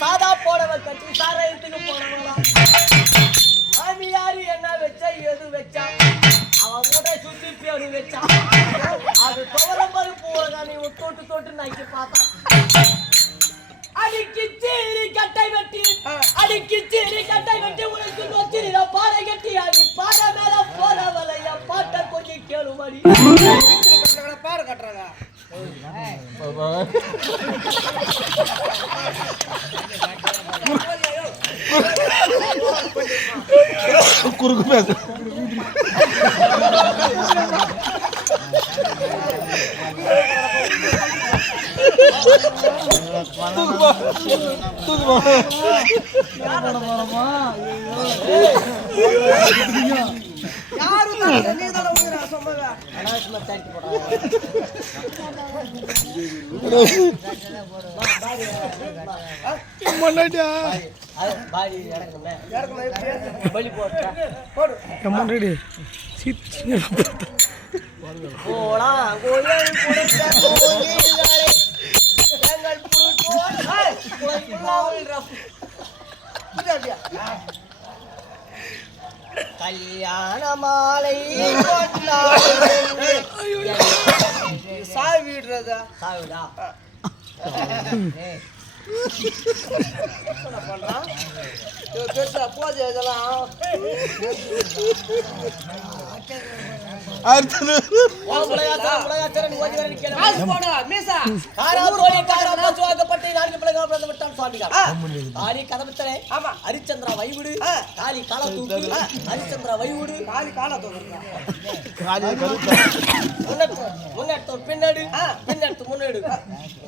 சாதா போடவ கட்டி சாராயத்துக்கு போனவளா மாமியாரு என்ன வச்சா எது வச்சா அவன் கூட சுத்தி பேரு வச்சா அது துவரம் பருப்பு நீ தொட்டு தொட்டு நக்கி பார்த்தான் அடிக்கிச்சேரி கட்டை வெட்டி அடிக்கிச்சேரி கட்டை வெட்டி உனக்கு நொச்சிரில பாறை கட்டி அடி பாறை மேல போறவளைய பாட்ட கொஞ்சம் கேளுமடி பாறை கட்டுறாங்க குறுக்கு பேச கல்யாண மாலை சாவி விடுறதா சாவிடா பண்றான் பெருசா போது இதெல்லாம் ஹரிச்சந்திரா வைவுடு காலி கால தூக்கு ஹரிச்சந்திரா வைவுடு காலி கால தூக்கு முன்னெடுத்து பின்னாடி பின்னெடுத்து முன்னெடு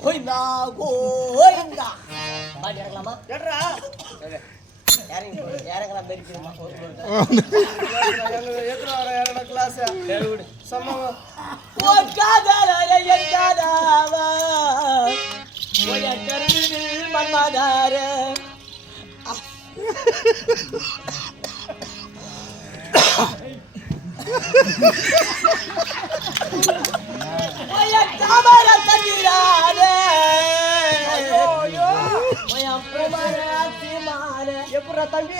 கோயிந்தா கோயிந்தா பாடி இறங்கலாமா இறங்கலாம் பெருக்கிடுமா கிளாஸ் மன்மாதார எப்படா தம்பி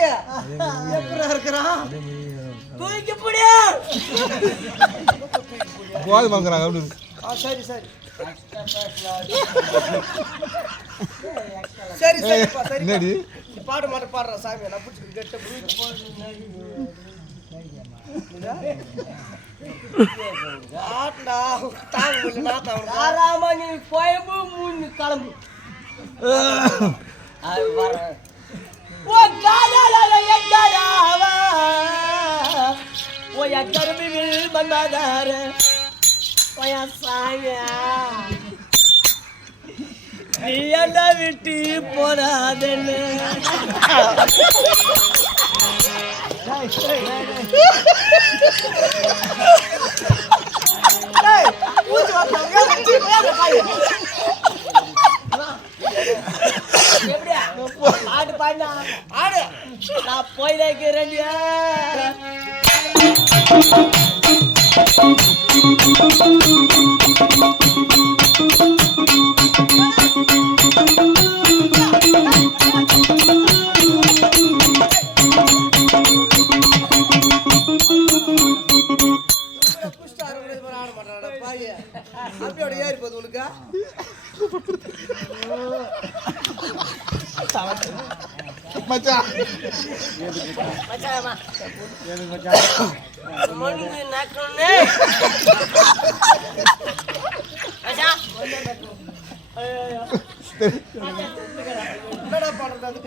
எப்படா இருக்கிறான் தூக்கி புடியா போது வாங்குறாங்க அப்படி சரி சரி சரி சரிப்பா சரி பாட மாட்டேன் பாடுற சாமி நான் பிடிச்சி கெட்ட ஆட்டா தாங்க ஆறாமணி கோயம்பு மூணு கிளம்பு வர கருமில் மன்மாதார நீ என்ன விட்டு போனாதன்னு ஆடு பாடினா ஆடு நான் போய் வைக்கிறேன்யா அப்படியோட ஏறி போகுது உனக்கு மச்சான் மச்சாமா மொழிஞ்சு நக்கணும்னே மச்சான் என்னடா பண்றது